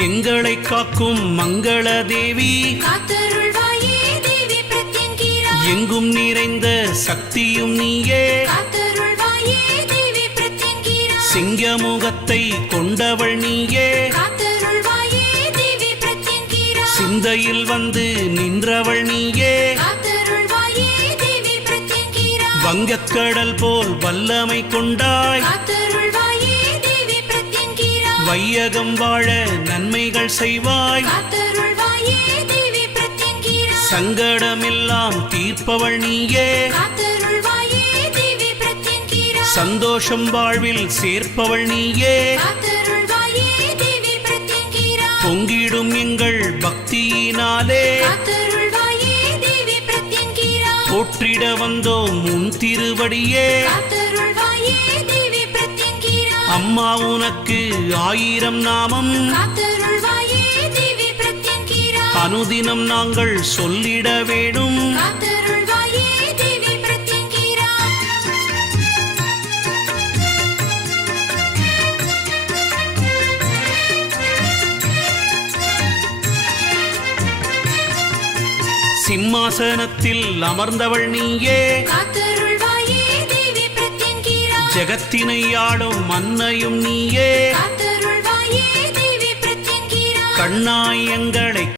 எங்களை காக்கும் மங்கள தேவி. எங்கும் நிறைந்த சக்தியும் நீயே. சிங்கமுகத்தை கொண்டவள் நீயே. சிந்தையில் வந்து நின்றவள் நீயே. வங்கக்கடல் போல் வல்லமை கொண்டாய். வையகம் வாழ நன்மைகள் செய்வாய். சங்கடமெல்லாம் தீர்ப்பவள் நீயே. சந்தோஷம் வாழ்வில் சேர்ப்பவள் நீயே. பொங்கிடும் எங்கள் பக்தியினாலே. போற்றிட வந்தோம் உன் திருவடியே. அம்மா உனக்கு ஆயிரம் நாமம். அனுதினம் நாங்கள் சொல்லிட வேணும் பிரத்யங்கிரா சிம்மாசனத்தில் அமர்ந்தவள் நீயே. பிரத்யங்கிரா ஜெகத்தினை ஆளும் மன்னையும் நீயே. கண்ணாய் எங்களை